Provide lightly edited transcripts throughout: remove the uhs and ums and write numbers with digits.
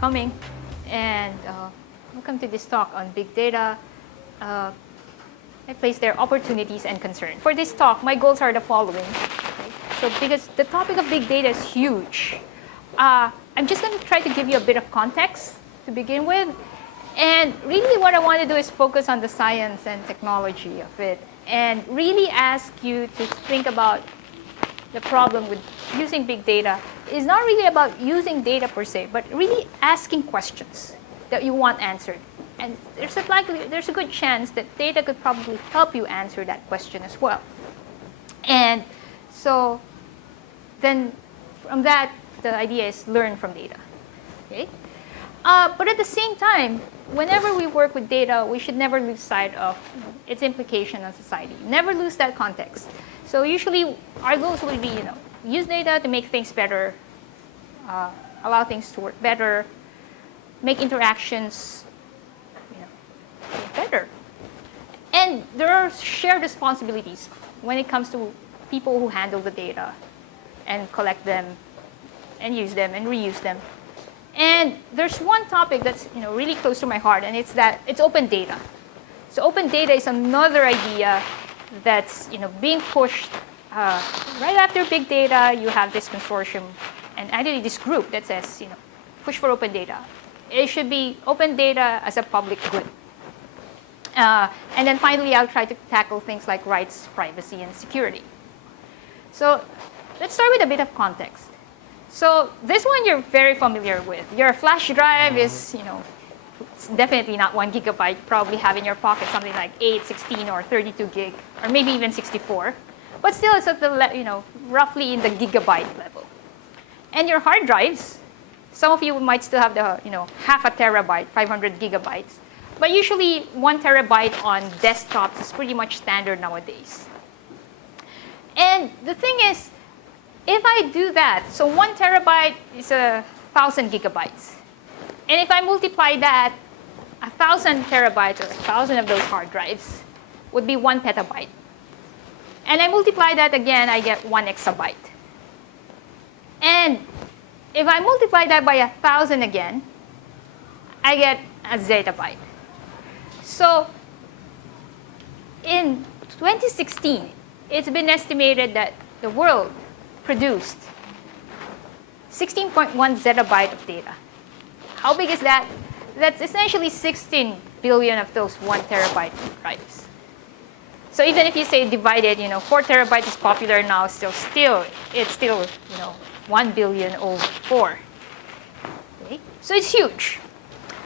coming, and welcome to this talk on big data. I place there opportunities and concerns. For this talk, my goals are the following. Okay? So because the topic of big data is huge, I'm just going to try to give you a bit of context to begin with. And really what I want to do is focus on the science and technology of it, and really ask you to think about the problem with using big data is not really about using data per se, but really asking questions that you want answered. And there's a good chance that data could probably help you answer that question as well. And so then from that, the idea is learn from data. Okay? But at the same time, whenever we work with data, we should never lose sight of its implication on society. Never lose that context. So usually our goals will be, use data to make things better, allow things to work better, make interactions better. And there are shared responsibilities when it comes to people who handle the data and collect them and use them and reuse them. And there's one topic that's really close to my heart, and it's open data. So open data is another idea that's being pushed right after big data. You have this consortium and actually this group that says push for open data. It should be open data as a public good. And then finally, I'll try to tackle things like rights, privacy, and security. So let's start with a bit of context. So this one you're very familiar with. Your flash drive is, it's definitely not 1 gigabyte. You probably have in your pocket something like 8, 16, or 32 gig, or maybe even 64. But still, it's at the roughly in the gigabyte level. And your hard drives, some of you might still have the half a terabyte, 500 gigabytes. But usually 1 terabyte on desktops is pretty much standard nowadays. And the thing is, if I do that, so 1 terabyte is 1,000 gigabytes. And if I multiply that, 1,000 terabytes or 1,000 of those hard drives would be 1 petabyte. And I multiply that again, I get 1 exabyte. And if I multiply that by 1,000 again, I get a zettabyte. So in 2016, it's been estimated that the world produced 16.1 zettabyte of data. How big is that? That's essentially 16 billion of those 1 terabyte drives. So even if you say divided, 4 terabytes is popular now, it's still 1 billion over 4. Okay? So it's huge.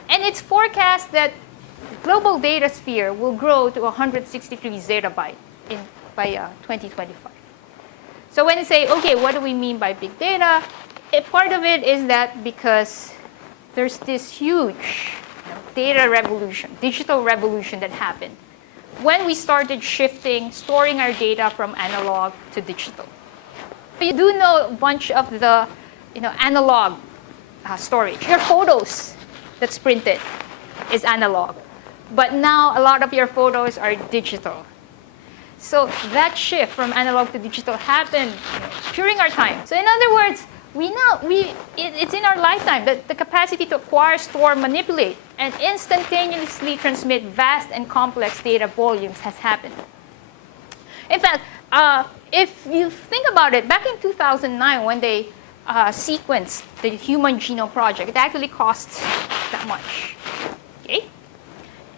And it's forecast that the global data sphere will grow to 163 zettabyte by 2025. So when you say, okay, what do we mean by big data? Part of it is that because there's this huge data revolution, digital revolution that happened when we started storing our data from analog to digital. You do know a bunch of the analog storage. Your photos that's printed is analog. But now a lot of your photos are digital. So that shift from analog to digital happened during our time. So in other words, it's in our lifetime that the capacity to acquire, store, manipulate, and instantaneously transmit vast and complex data volumes has happened. In fact, if you think about it, back in 2009 when they sequenced the Human Genome Project, it actually costs that much. Okay?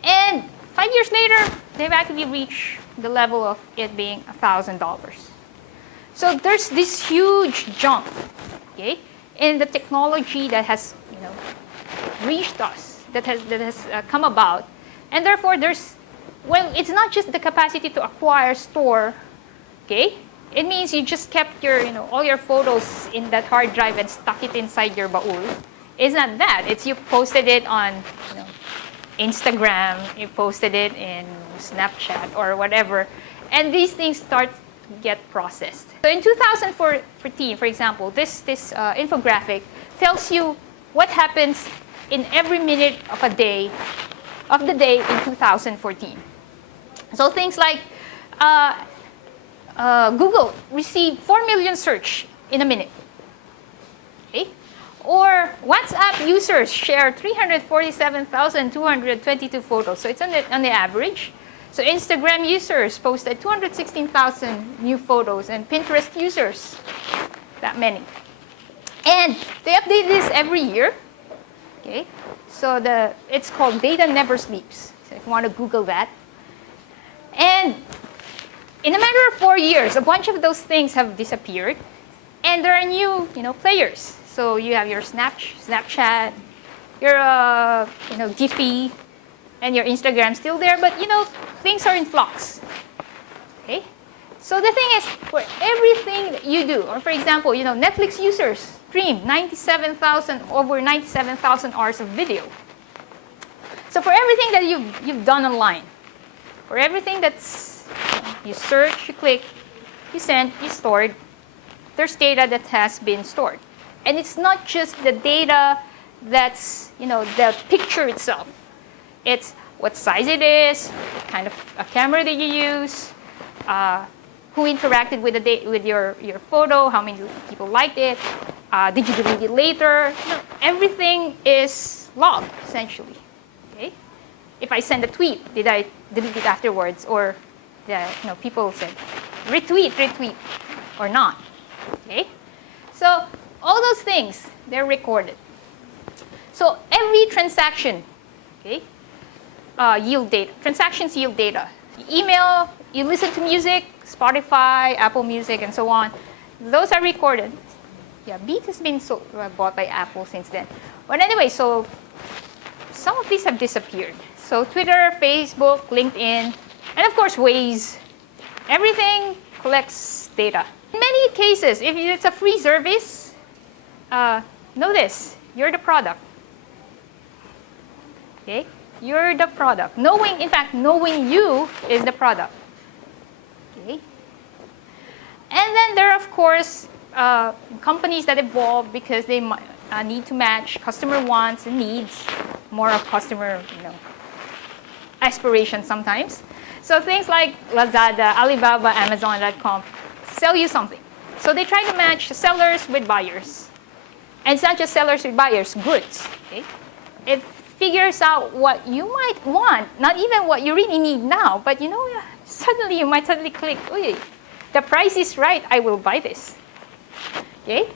And 5 years later, they've actually reached the level of it being $1,000. So there's this huge jump, okay, in the technology that has, reached us, that has come about, and therefore it's not just the capacity to acquire, store, okay. It means you just kept your, all your photos in that hard drive and stuck it inside your baul. It's not that. It's you posted it on, Instagram, you posted it in Snapchat or whatever, and these things start to get processed. So in 2014, for example, this infographic tells you what happens in every minute of the day in 2014. So things like Google received 4 million search in a minute. Okay? Or WhatsApp users share 347,222 photos. So it's on the average. So Instagram users posted 216,000 new photos, and Pinterest users, that many. And they update this every year. Okay, so it's called Data Never Sleeps. So if you want to Google that. And in a matter of 4 years, a bunch of those things have disappeared, and there are new, players. So you have your Snapchat, your Giphy, and your Instagram still there, but things are in flux. Okay, so the thing is, for everything that you do, or for example, Netflix users stream over 97,000 hours of video. So for everything that you've done online, for everything that's you search, you click, you send, you stored, there's data that has been stored. And it's not just the data that's, the picture itself. It's what size it is, what kind of a camera that you use, who interacted with your photo, how many people liked it, did you delete it later? Everything is logged, essentially. Okay? If I send a tweet, did I delete it afterwards? Or people said, retweet, or not. Okay? So all those things, they're recorded. So every transaction, okay, yield data. Transactions yield data. You email, you listen to music, Spotify, Apple Music, and so on. Those are recorded. Yeah, Beat has been bought by Apple since then. But anyway, so some of these have disappeared. So Twitter, Facebook, LinkedIn, and of course Waze. Everything collects data. In many cases, if it's a free service, know this, you're the product. Okay? You're the product. Knowing you is the product. Okay? And then there are, of course, companies that evolve because they need to match customer wants and needs, more of customer, aspirations sometimes. So things like Lazada, Alibaba, Amazon.com sell you something. So they try to match sellers with buyers. And it's not just sellers with buyers, goods. Okay? It figures out what you might want, not even what you really need now, but suddenly you might click, "Oy, the price is right, I will buy this." Okay?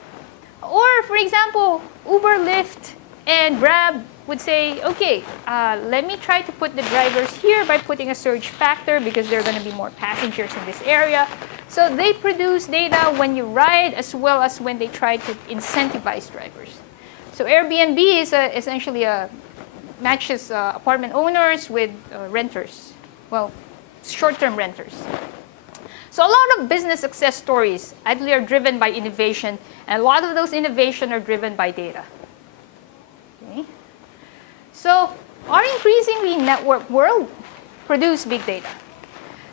Or for example, Uber, Lyft, and Grab would say, okay, let me try to put the drivers here by putting a surge factor because there are going to be more passengers in this area. So they produce data when you ride as well as when they try to incentivize drivers. So Airbnb is essentially matches apartment owners with renters. Well, short-term renters. So a lot of business success stories actually are driven by innovation, and a lot of those innovations are driven by data. Okay? So our increasingly networked world produce big data.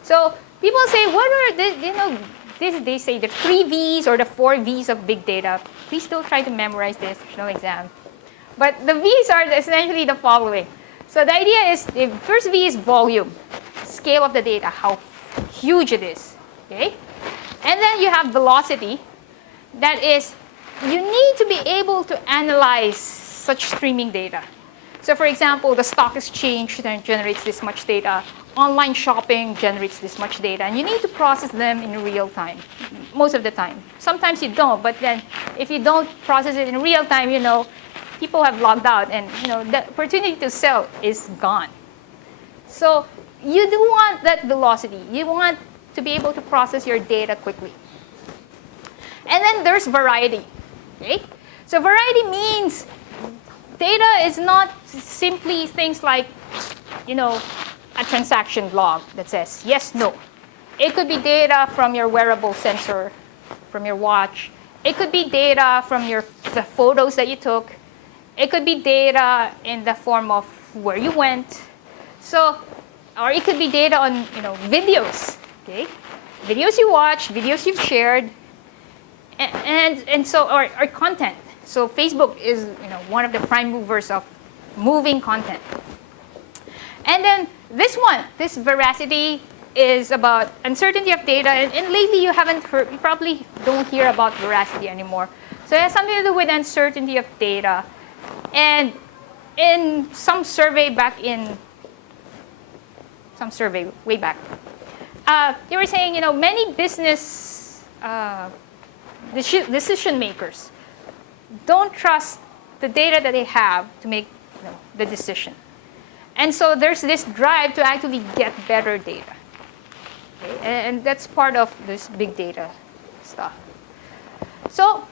So people say, what are they say the 3 V's or the 4 V's of big data. Please don't try to memorize this, there's no exam. But the V's are essentially the following. So the idea is, the first V is volume, scale of the data, how huge it is. Okay? And then you have velocity. That is, you need to be able to analyze such streaming data. So for example, the stock exchange generates this much data. Online shopping generates this much data. And you need to process them in real time, most of the time. Sometimes you don't, but then if you don't process it in real time, people have logged out, and the opportunity to sell is gone. So you do want that velocity. You want to be able to process your data quickly. And then there's variety. Okay? So variety means data is not simply things like, a transaction log that says yes, no. It could be data from your wearable sensor, from your watch. It could be data from the photos that you took. It could be data in the form of where you went. So, or it could be data on, videos. Okay? Videos you watch, videos you've shared, and so, or content. So Facebook is, one of the prime movers of moving content. And then this veracity is about uncertainty of data. And lately you probably don't hear about veracity anymore. So it has something to do with uncertainty of data. And in some survey way back, they were saying, many business decision makers don't trust the data that they have to make the decision. And so there's this drive to actually get better data. Okay? And that's part of this big data stuff. So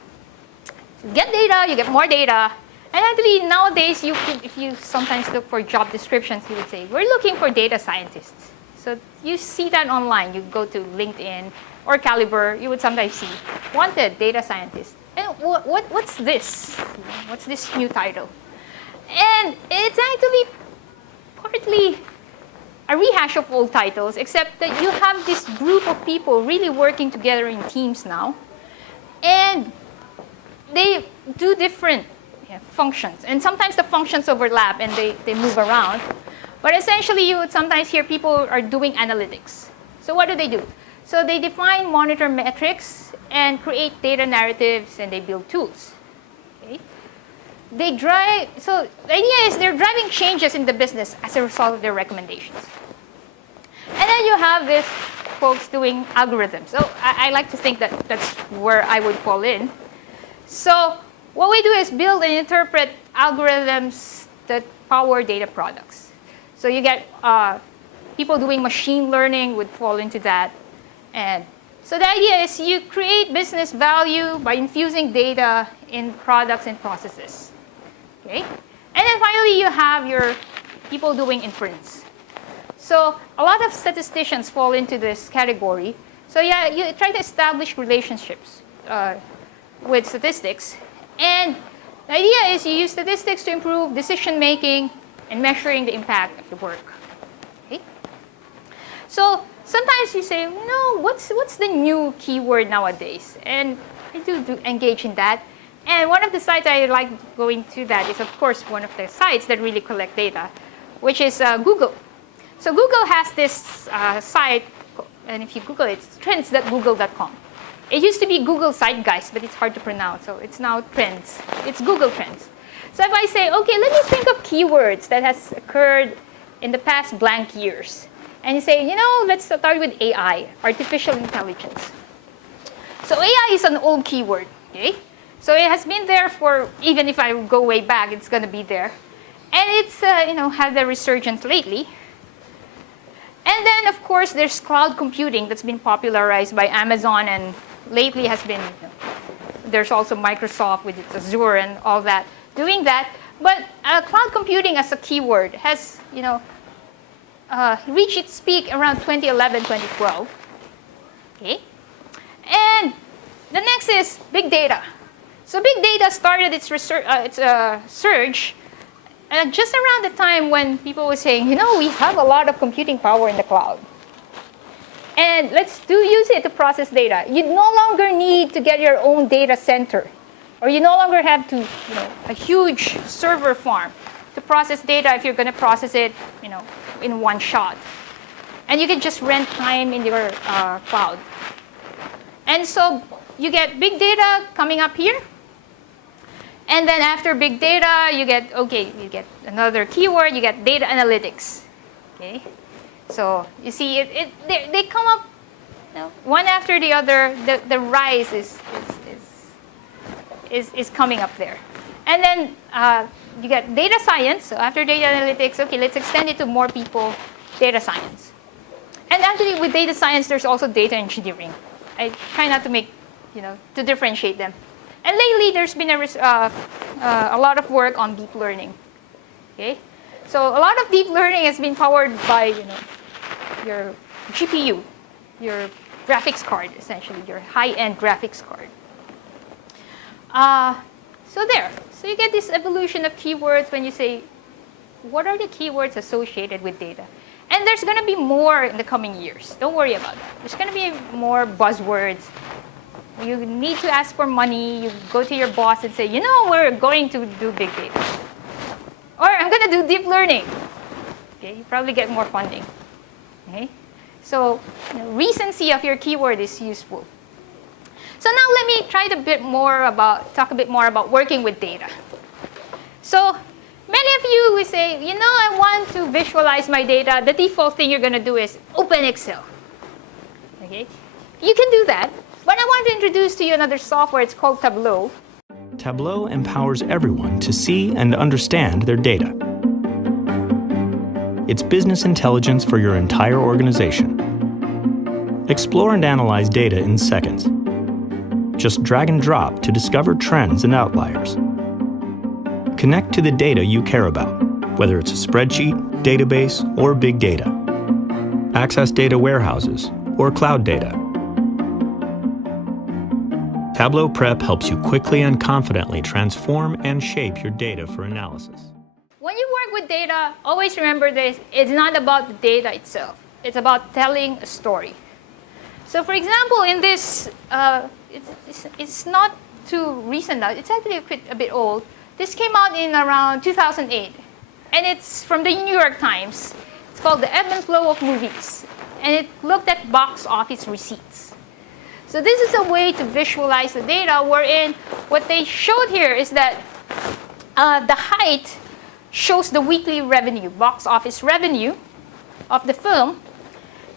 you get data, you get more data. And actually nowadays, if you sometimes look for job descriptions, you would say, we're looking for data scientists. So you see that online. You go to LinkedIn or Caliber, you would sometimes see, wanted data scientist. And what's this? What's this new title? And it's actually partly a rehash of old titles, except that you have this group of people really working together in teams now. And they do different functions. And sometimes the functions overlap and they move around. But essentially, you would sometimes hear people are doing analytics. So what do? So they define, monitor metrics, and create data narratives, and they build tools. Okay? So the idea is they're driving changes in the business as a result of their recommendations. And then you have this folks doing algorithms. So I like to think that that's where I would fall in. So what we do is build and interpret algorithms that power data products. So you get people doing machine learning would fall into that. And so the idea is you create business value by infusing data in products and processes. Okay? And then finally, you have your people doing inference. So a lot of statisticians fall into this category. So yeah, you try to establish relationships with statistics. And the idea is you use statistics to improve decision making and measuring the impact of the work. Okay? So sometimes you say, what's the new keyword nowadays? And I do engage in that. And one of the sites I like going to that is, of course, one of the sites that really collect data, which is Google. So Google has this site, and if you Google it, it's trends.google.com. It used to be Google Zeitgeist, but it's hard to pronounce, so it's now Trends. It's Google Trends. So if I say, okay, let me think of keywords that has occurred in the past blank years. And you say, let's start with AI, artificial intelligence. So AI is an old keyword, okay? So it has been there for, even if I go way back, it's going to be there. And it's, had a resurgence lately. And then, of course, there's cloud computing that's been popularized by Amazon, and lately has been, there's also Microsoft with its Azure and all that, doing that. But cloud computing as a keyword has, reached its peak around 2011, 2012. Okay? And the next is big data. So big data started its surge just around the time when people were saying, we have a lot of computing power in the cloud. And let's use it to process data. You no longer need to get your own data center. Or you no longer have to, a huge server farm to process data if you're going to process it, in one shot. And you can just rent time in your cloud. And so you get big data coming up here. And then after big data, you get another keyword, you get data analytics. Okay? So you see, they come up one after the other. The rise is coming up there. And then you get data science. So after data analytics, okay, let's extend it to more people, data science. And actually with data science, there's also data engineering. I try not to make, to differentiate them. And lately, there's been a lot of work on deep learning. Okay, so a lot of deep learning has been powered by your GPU, your graphics card, essentially your high-end graphics card. So you get this evolution of keywords when you say, what are the keywords associated with data? And there's going to be more in the coming years. Don't worry about that. There's going to be more buzzwords. You need to ask for money. You go to your boss and say, we're going to do big data. Or I'm going to do deep learning. Okay, you probably get more funding. Okay? So recency of your keyword is useful. So now let me talk a bit more about working with data. So many of you will say, I want to visualize my data. The default thing you're going to do is open Excel. Okay? You can do that. But I want to introduce to you another software. It's called Tableau. Tableau empowers everyone to see and understand their data. It's business intelligence for your entire organization. Explore and analyze data in seconds. Just drag and drop to discover trends and outliers. Connect to the data you care about, whether it's a spreadsheet, database, or big data. Access data warehouses or cloud data. Tableau Prep helps you quickly and confidently transform and shape your data for analysis. When you work with data, always remember this. It's not about the data itself. It's about telling a story. So for example, in this, it's not too recent now. It's actually a bit old. This came out in around 2008. And it's from the New York Times. It's called The Ebb and Flow of Movies. And it looked at box office receipts. So this is a way to visualize the data wherein what they showed here is that the height shows the weekly revenue, box office revenue of the film.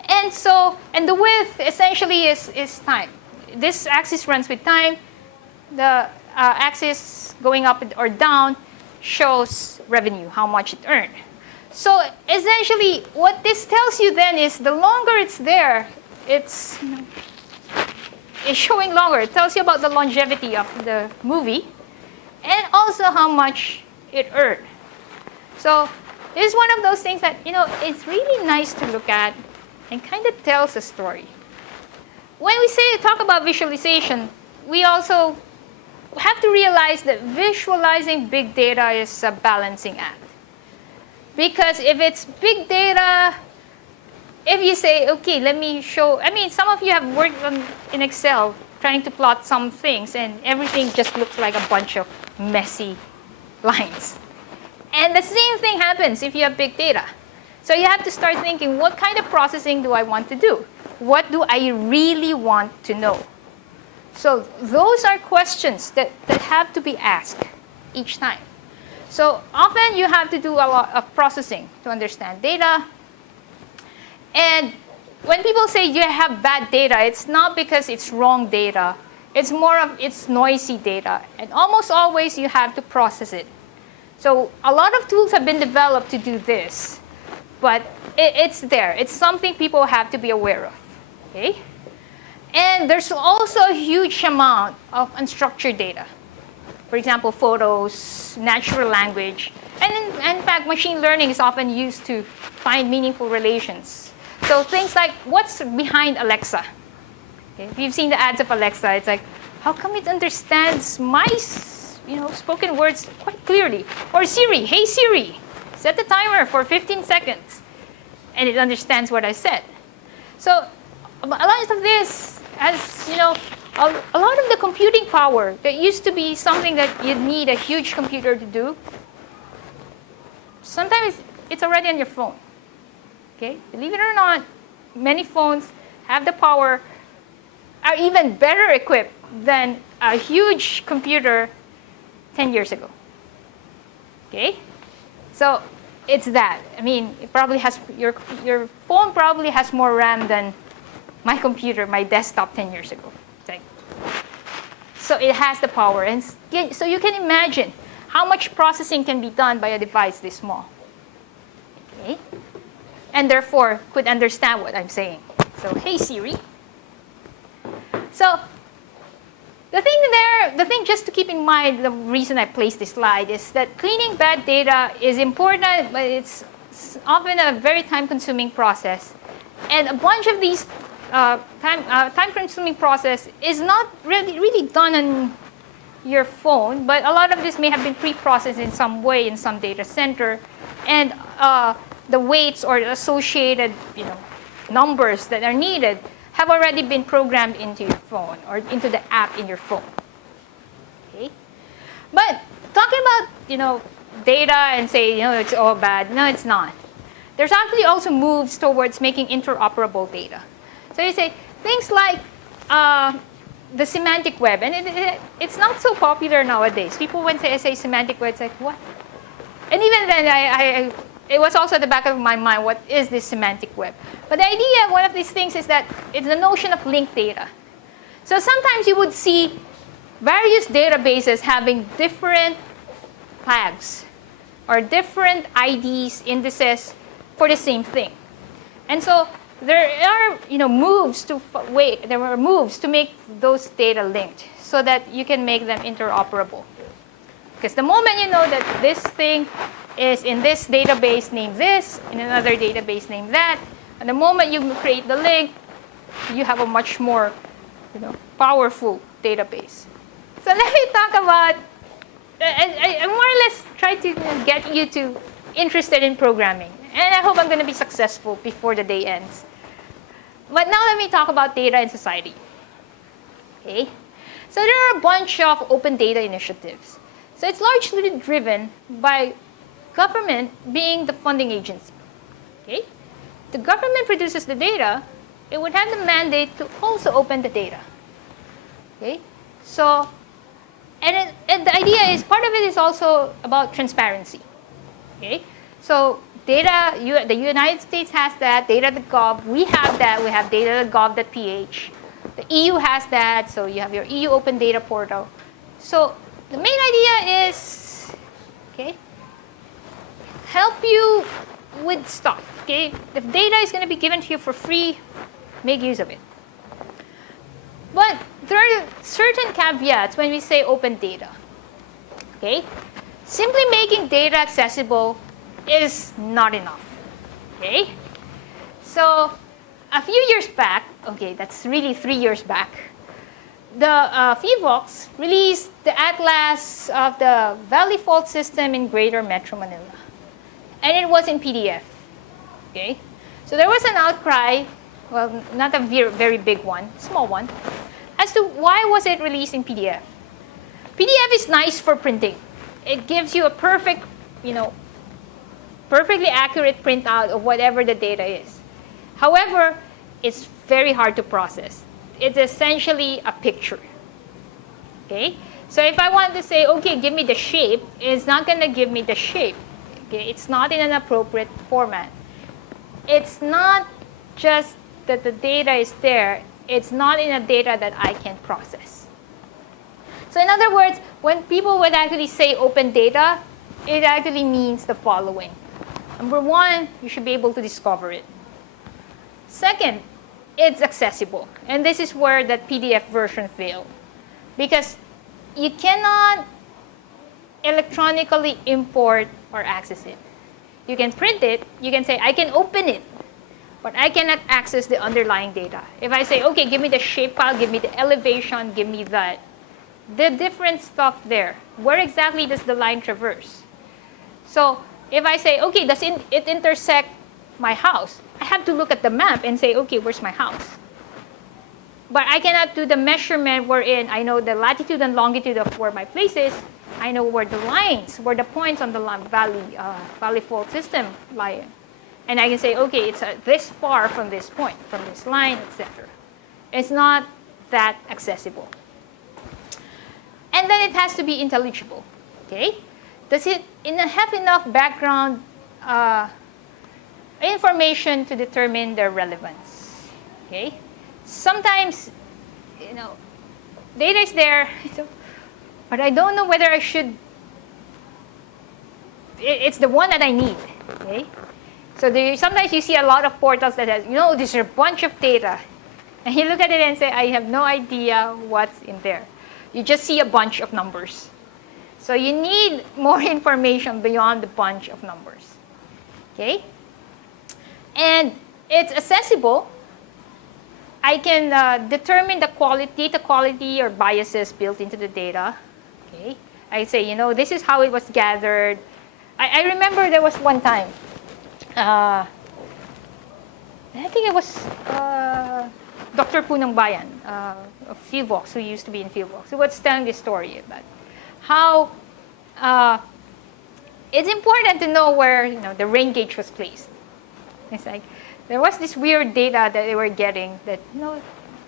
And the width essentially is time. This axis runs with time. The axis going up or down shows revenue, how much it earned. So essentially what this tells you then is the longer it's there, it's showing longer. It tells you about the longevity of the movie and also how much it earned. So this is one of those things that, it's really nice to look at and kind of tells a story. When we talk about visualization, we also have to realize that visualizing big data is a balancing act. Because if it's big data, if you say, okay, let me show, some of you have worked in Excel trying to plot some things, and everything just looks like a bunch of messy lines. And the same thing happens if you have big data. So you have to start thinking, what kind of processing do I want to do? What do I really want to know? So those are questions that have to be asked each time. So often you have to do a lot of processing to understand data. And when people say you have bad data, it's not because it's wrong data. It's more of it's noisy data. And almost always you have to process it. So a lot of tools have been developed to do this. But it's there. It's something people have to be aware of. Okay? And there's also a huge amount of unstructured data. For example, photos, natural language. And in fact, machine learning is often used to find meaningful relations. So things like, what's behind Alexa? Okay, if you've seen the ads of Alexa, it's like, how come it understands my spoken words quite clearly? Or Siri, hey Siri, set the timer for 15 seconds. And it understands what I said. So a lot of this, a lot of the computing power that used to be something that you'd need a huge computer to do, sometimes it's already on your phone. Okay? Believe it or not, many phones have the power, are even better equipped than a huge computer 10 years ago. Okay? So it's that. It probably has, your phone probably has more RAM than my computer, my desktop 10 years ago. So it has the power. And so you can imagine how much processing can be done by a device this small. Okay? And therefore could understand what I'm saying. So, hey Siri. So the thing just to keep in mind, the reason I placed this slide is that cleaning bad data is important, but it's often a very time-consuming process. And a bunch of these time-consuming process is not really done on your phone, but a lot of this may have been pre-processed in some way in some data center, and the weights or associated numbers that are needed have already been programmed into your phone or into the app in your phone. Okay, but talking about data and say it's all bad, no, it's not. There's actually also moves towards making interoperable data. So you say things like the semantic web. And it's not so popular nowadays. People, when they say semantic web, it's like, what? And even then, it was also at the back of my mind, what is this semantic web? But the idea, one of these things is that it's the notion of linked data. So sometimes you would see various databases having different flags or different IDs, indices for the same thing. And so there are moves to make those data linked so that you can make them interoperable. Because the moment you know that this thing is in this database named this, in another database named that, and the moment you create the link, you have a much more powerful database. So let me talk about, I more or less try to get you to interested in programming. And I hope I'm going to be successful before the day ends. But now let me talk about data in society. Okay? So there are a bunch of open data initiatives. So it's largely driven by government being the funding agency. Okay? The government produces the data, it would have the mandate to also open the data. Okay? So, and the idea is, part of it is also about transparency. Okay? So data, the United States has that, data.gov, we have that, we have data.gov.ph. The EU has that, so you have your EU Open Data Portal. So the main idea is, okay, help you with stuff. Okay? If data is going to be given to you for free, make use of it. But there are certain caveats when we say open data. Okay? Simply making data accessible is not enough. Okay? So a few years back, okay, that's really 3 years back, the FEU released the atlas of the Valley Fault System in Greater Metro Manila. And it was in PDF. Okay? So there was an outcry, well, not a very big one, small one, as to why was it released in PDF. PDF is nice for printing. It gives you a perfect, perfectly accurate printout of whatever the data is. However, it's very hard to process. It's essentially a picture. Okay? So if I want to say, okay, give me the shape, it's not going to give me the shape. Okay? It's not in an appropriate format. It's not just that the data is there. It's not in a data that I can process. So in other words, when people would actually say open data, it actually means the following. Number one, you should be able to discover it. Second, it's accessible. And this is where that PDF version failed. Because you cannot electronically import or access it. You can print it. You can say, I can open it. But I cannot access the underlying data. If I say, okay, give me the shapefile, give me the elevation, give me that, the different stuff there, where exactly does the line traverse? So if I say, okay, does it intersect my house? I have to look at the map and say, okay, where's my house? But I cannot do the measurement wherein I know the latitude and longitude of where my place is. I know where the lines, where the points on the valley fault system lie. And I can say, okay, it's this far from this point, from this line, etc. It's not that accessible. And then it has to be intelligible. Okay? Does it have enough background information to determine their relevance? Okay? Sometimes, data is there, but I don't know whether I should. It's the one that I need. Okay? So sometimes you see a lot of portals that has, there's a bunch of data. And you look at it and say, I have no idea what's in there. You just see a bunch of numbers. So you need more information beyond the bunch of numbers. Okay? And it's accessible. I can determine the data quality or biases built into the data. Okay? I say, this is how it was gathered. I remember there was one time. I think it was Dr. Punang Bayan of FEUVOX, who used to be in FEUVOX, who was telling this story about how it's important to know where the rain gauge was placed. It's like there was this weird data that they were getting that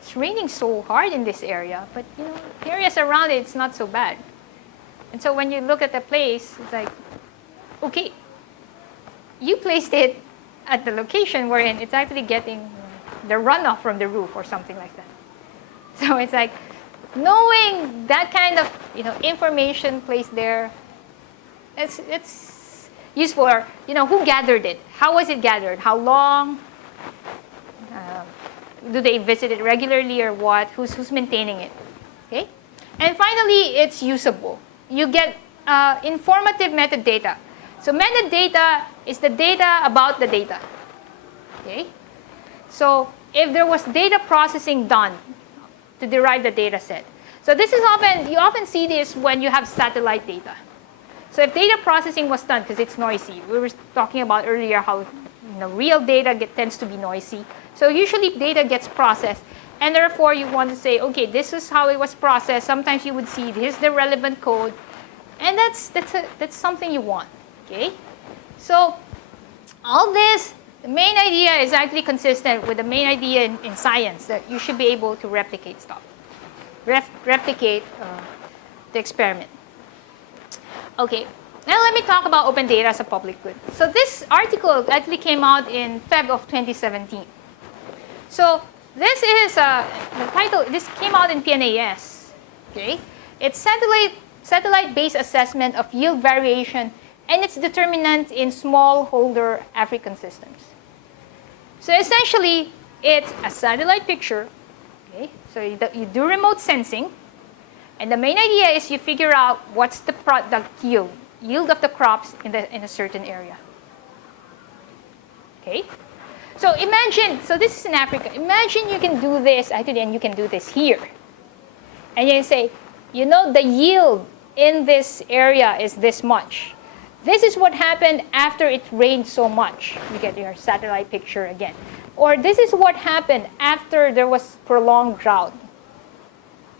it's raining so hard in this area, but areas around it, it's not so bad. And so when you look at the place, it's like, okay, you placed it at the location wherein it's actually getting the runoff from the roof or something like that. So it's like, knowing that kind of information placed there, it's useful. Or, who gathered it? How was it gathered? How long? Do they visit it regularly or what? Who's maintaining it? Okay. And finally, it's usable. You get informative metadata. So metadata is the data about the data. Okay. So if there was data processing done to derive the data set. So this is you often see this when you have satellite data. So if data processing was done, because it's noisy, we were talking about earlier how real data tends to be noisy. So usually data gets processed, and therefore you want to say, okay, this is how it was processed. Sometimes you would see this is the relevant code, and that's something you want. Okay, so all this, the main idea is actually consistent with the main idea in science, that you should be able to replicate stuff, replicate the experiment. Okay, now let me talk about open data as a public good. So this article actually came out in Feb of 2017. So this is the title. This came out in PNAS. Okay, it's satellite-based assessment of yield variation and its determinant in smallholder African systems. So essentially, it's a satellite picture. Okay, so you do remote sensing, and the main idea is you figure out what's the product yield of the crops in a certain area. Okay. So imagine, so this is in Africa. Imagine you can do this, actually, and you can do this here. And you say, the yield in this area is this much. This is what happened after it rained so much. You get your satellite picture again. Or this is what happened after there was prolonged drought.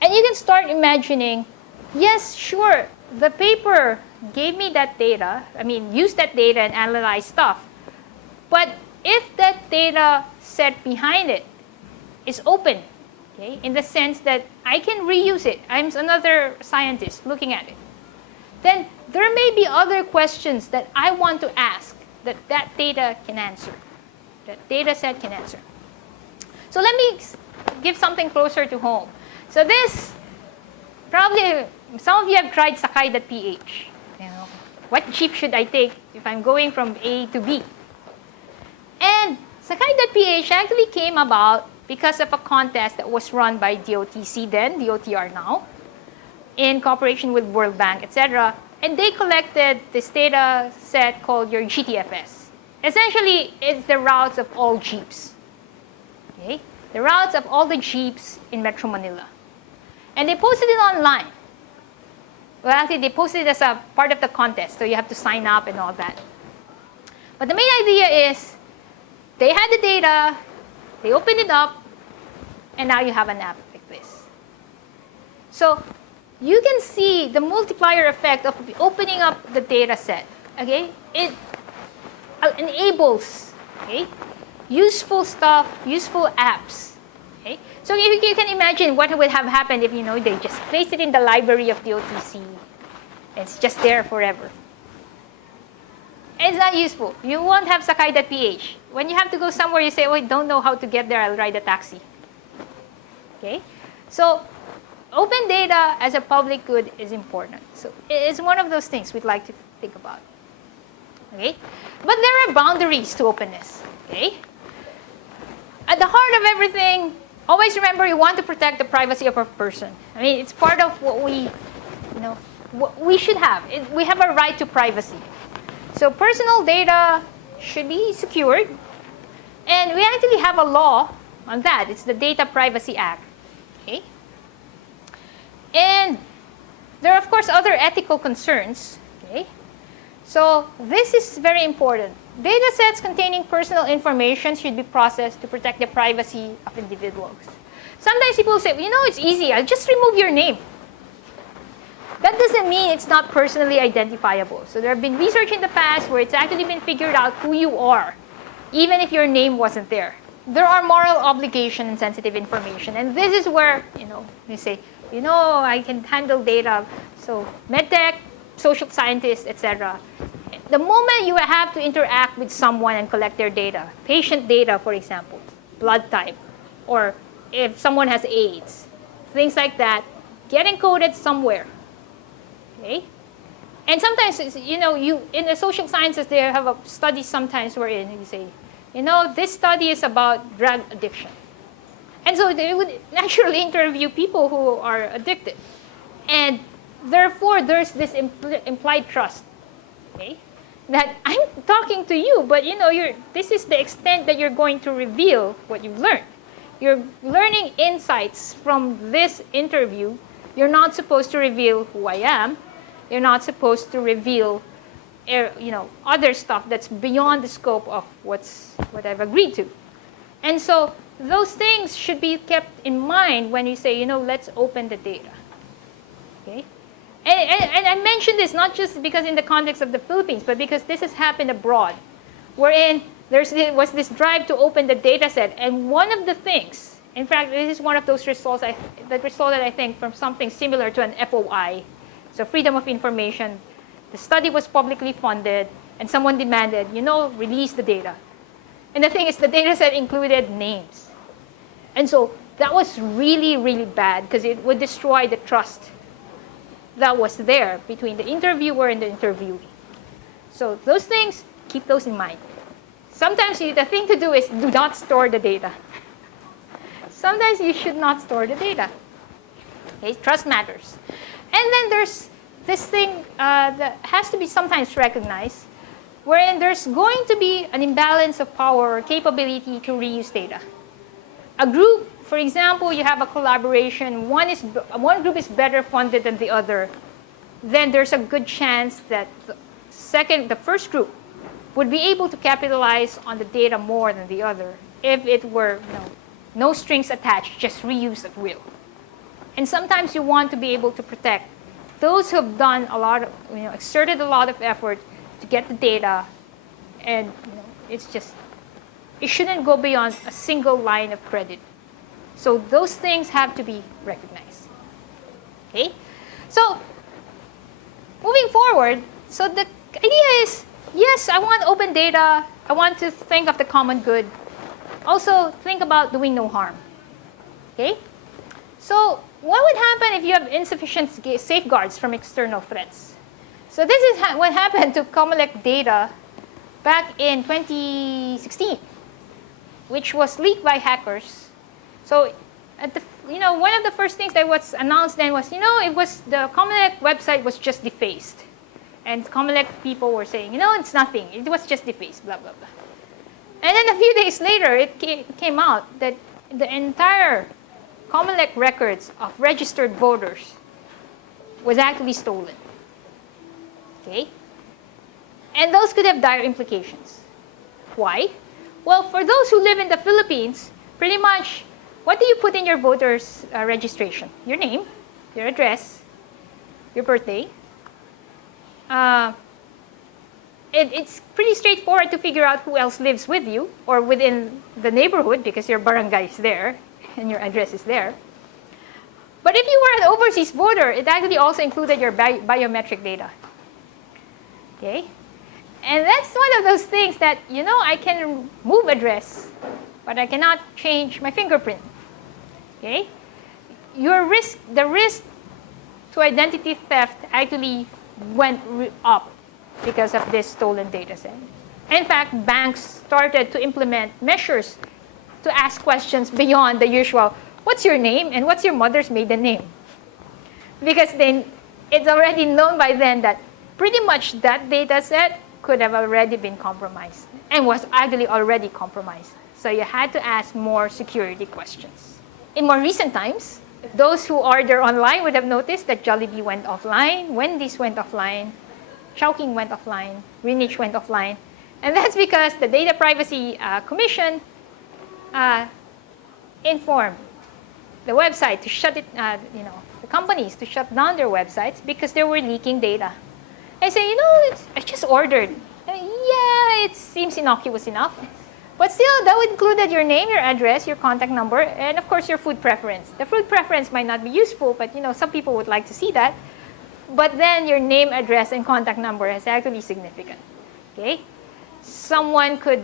And you can start imagining, yes, sure, the paper gave me that data. Used that data and analyzed stuff. But if that data set behind it is open, okay, in the sense that I can reuse it, I'm another scientist looking at it, then there may be other questions that I want to ask that data can answer, that data set can answer. So let me give something closer to home. So this, probably some of you have tried Sakai PH. What jeep should I take if I'm going from A to B? And Sakai PH actually came about because of a contest that was run by DOTC then, DOTR now, in cooperation with World Bank, etc. And they collected this data set called your GTFS. Essentially, it's the routes of all jeeps. Okay? The routes of all the jeeps in Metro Manila. And they posted it online. Well, actually, they posted it as a part of the contest, so you have to sign up and all that. But the main idea is, they had the data, they opened it up, and now you have an app like this. So you can see the multiplier effect of opening up the data set. Okay? It enables useful stuff, useful apps. Okay? So if you can imagine what would have happened if they just placed it in the library of the OTC. It's just there forever. It's not useful. You won't have Sakai PH. When you have to go somewhere, you say, oh, I don't know how to get there, I'll ride a taxi. Okay? So open data as a public good is important. So it's one of those things we'd like to think about. Okay? But there are boundaries to openness. Okay? At the heart of everything, always remember you want to protect the privacy of a person. It's part of what we should have. We have a right to privacy. So personal data should be secured. And we actually have a law on that. It's the Data Privacy Act. Okay? And there are, of course, other ethical concerns. Okay? So this is very important. Data sets containing personal information should be processed to protect the privacy of individuals. Sometimes people say, it's easy. I'll just remove your name. That doesn't mean it's not personally identifiable. So there have been research in the past where it's actually been figured out who you are, even if your name wasn't there. there are moral obligation and sensitive information. And this is where, you say, I can handle data. So medtech, social scientists, etc. The moment you have to interact with someone and collect their data, patient data, for example, blood type, or if someone has AIDS, things like that, get encoded somewhere. Okay? And sometimes, you in the social sciences, they have a study sometimes wherein you say, this study is about drug addiction. And so they would naturally interview people who are addicted. And therefore, there's this implied trust, okay? That I'm talking to you, but this is the extent that you're going to reveal what you've learned. You're learning insights from this interview. You're not supposed to reveal who I am. You're not supposed to reveal other stuff that's beyond the scope of what I've agreed to. And so those things should be kept in mind when you say, let's open the data. Okay? And I mention this not just because in the context of the Philippines, but because this has happened abroad, wherein there was this drive to open the data set. And one of the things, in fact, this is one of those results that resulted, I think, from something similar to an FOI, so Freedom of Information. The study was publicly funded, and someone demanded, release the data. And the thing is, the data set included names. And so that was really, really bad because it would destroy the trust that was there between the interviewer and the interviewee. So those things, keep those in mind. Sometimes the thing to do is do not store the data. Sometimes you should not store the data. Okay? Trust matters. And then there's this thing that has to be sometimes recognized, wherein there's going to be an imbalance of power or capability to reuse data. A group, for example, you have a collaboration, one group is better funded than the other, then there's a good chance that the first group would be able to capitalize on the data more than the other if it were no strings attached, just reuse at will. And sometimes you want to be able to protect those who have done a lot of, exerted a lot of effort to get the data, and it shouldn't go beyond a single line of credit. So those things have to be recognized. Okay? So moving forward, so the idea is, yes, I want open data. I want to think of the common good. Also, think about doing no harm. Okay? So what would happen if you have insufficient safeguards from external threats? So this is what happened to Comelec data back in 2016, which was leaked by hackers. So one of the first things that was announced then was, it was the Comelec website was just defaced. And Comelec people were saying, it's nothing. It was just defaced, blah, blah, blah. And then a few days later, it came out that the entire Comelec records of registered voters was actually stolen. Okay? And those could have dire implications. Why? Well, for those who live in the Philippines, pretty much, what do you put in your voter's registration? Your name, your address, your birthday. It's pretty straightforward to figure out who else lives with you or within the neighborhood because your barangay is there and your address is there. But if you were an overseas voter, it actually also included your biometric data. Okay? And that's one of those things that, I can move address, but I cannot change my fingerprint. Okay? The risk to identity theft actually went up because of this stolen data set. In fact, banks started to implement measures to ask questions beyond the usual, what's your name and what's your mother's maiden name? Because then it's already known by then that pretty much that data set could have already been compromised and was actually already compromised. So you had to ask more security questions. In more recent times, those who order online would have noticed that Jollibee went offline, Wendy's went offline, Chowking went offline, Greenwich went offline. And that's because the Data Privacy Commission informed the website to shut it, the companies to shut down their websites because they were leaking data. I say, I just ordered. Yeah, it seems innocuous enough. But still, that would include your name, your address, your contact number, and of course your food preference. The food preference might not be useful, but some people would like to see that. But then your name, address, and contact number is actually significant. Okay? Someone could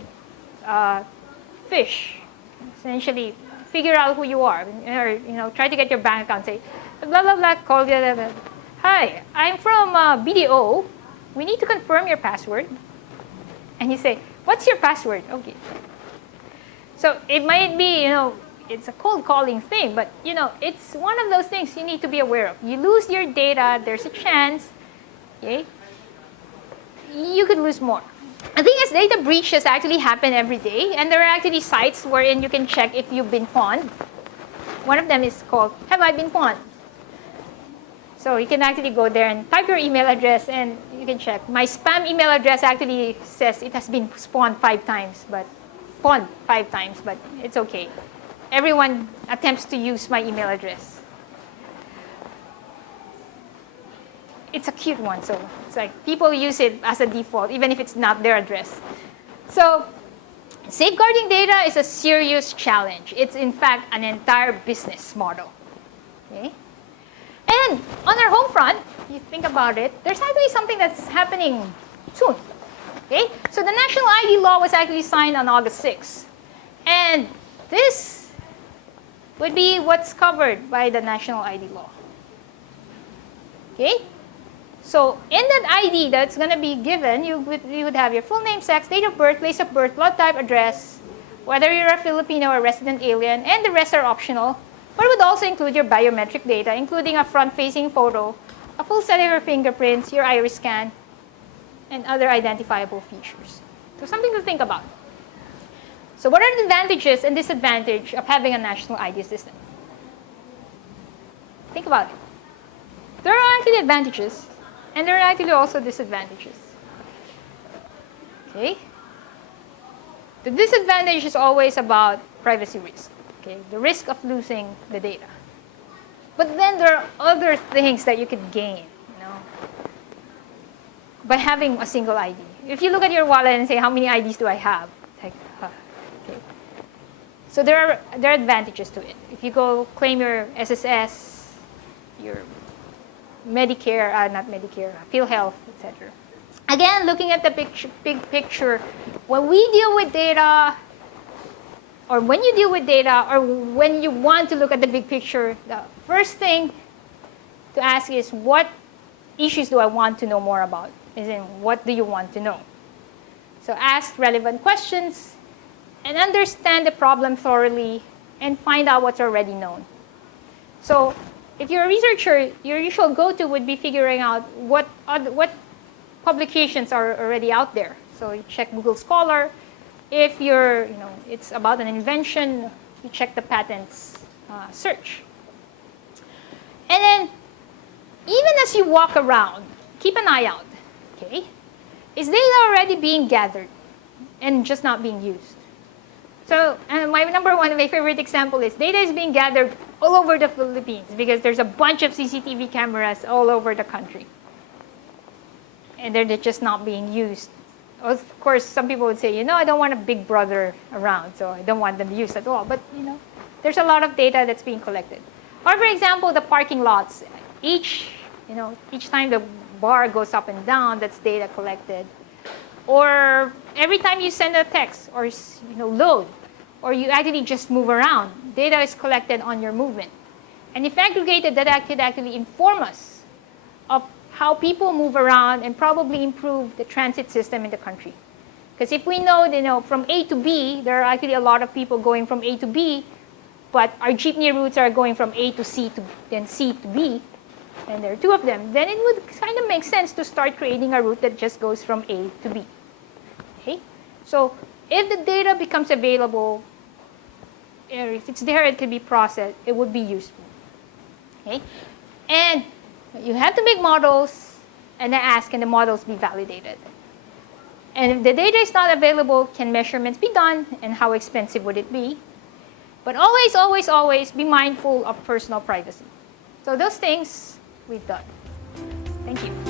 fish, essentially figure out who you are, or try to get your bank account. Say, blah blah blah, call blah blah blah. Hi, I'm from BDO. We need to confirm your password. And you say, what's your password? Okay. So it might be, it's a cold calling thing, but it's one of those things you need to be aware of. You lose your data, there's a chance, okay? You could lose more. The thing is, data breaches actually happen every day, and there are actually sites wherein you can check if you've been pawned. One of them is called, Have I Been Pawned? So you can actually go there and type your email address, and you can check. My spam email address actually says it has been pawned 5 times, but it's okay. Everyone attempts to use my email address. It's a cute one, so it's like people use it as a default, even if it's not their address. So safeguarding data is a serious challenge. It's in fact an entire business model. Okay? And on our home front, you think about it, there's actually something that's happening soon. Okay? So the National ID Law was actually signed on August 6th. And this would be what's covered by the National ID Law. Okay? So in that ID that's going to be given, you would have your full name, sex, date of birth, place of birth, blood type, address, whether you're a Filipino or resident alien, and the rest are optional. But it would also include your biometric data, including a front-facing photo, a full set of your fingerprints, your iris scan, and other identifiable features. So something to think about. So what are the advantages and disadvantages of having a national ID system? Think about it. There are actually advantages, and there are actually also disadvantages. Okay? The disadvantage is always about privacy risk. Okay? The risk of losing the data. But then there are other things that you could gain, by having a single ID. If you look at your wallet and say, how many IDs do I have? It's like, okay. So there are advantages to it. If you go claim your SSS, your Medicare, not Medicare, PhilHealth, etc. Again, looking at the big picture, when we deal with data, or when you deal with data, or when you want to look at the big picture, the first thing to ask is, what issues do I want to know more about? As in, what do you want to know? So ask relevant questions, and understand the problem thoroughly, and find out what's already known. So if you're a researcher, your usual go-to would be figuring out what publications are already out there. So you check Google Scholar. If it's about an invention, you check the patents search. And then, even as you walk around, keep an eye out. Okay? Is data already being gathered and just not being used? So, and my favorite example is data is being gathered all over the Philippines because there's a bunch of CCTV cameras all over the country. And they're just not being used. Of course, some people would say, I don't want a big brother around, so I don't want them used at all. But, there's a lot of data that's being collected. Or, for example, the parking lots. Each time the bar goes up and down, that's data collected. Or every time you send a text or load, or you actually just move around, data is collected on your movement. And if aggregated, that could actually inform us of how people move around and probably improve the transit system in the country. Because if we know, from A to B, there are actually a lot of people going from A to B, but our jeepney routes are going from A to C to then C to B, and there are 2 of them, then it would kind of make sense to start creating a route that just goes from A to B. Okay? So if the data becomes available, if it's there, it can be processed, it would be useful. Okay? And you have to make models, and then ask, can the models be validated? And if the data is not available, can measurements be done, and how expensive would it be? But always, always, always be mindful of personal privacy. So those things we've done. Thank you.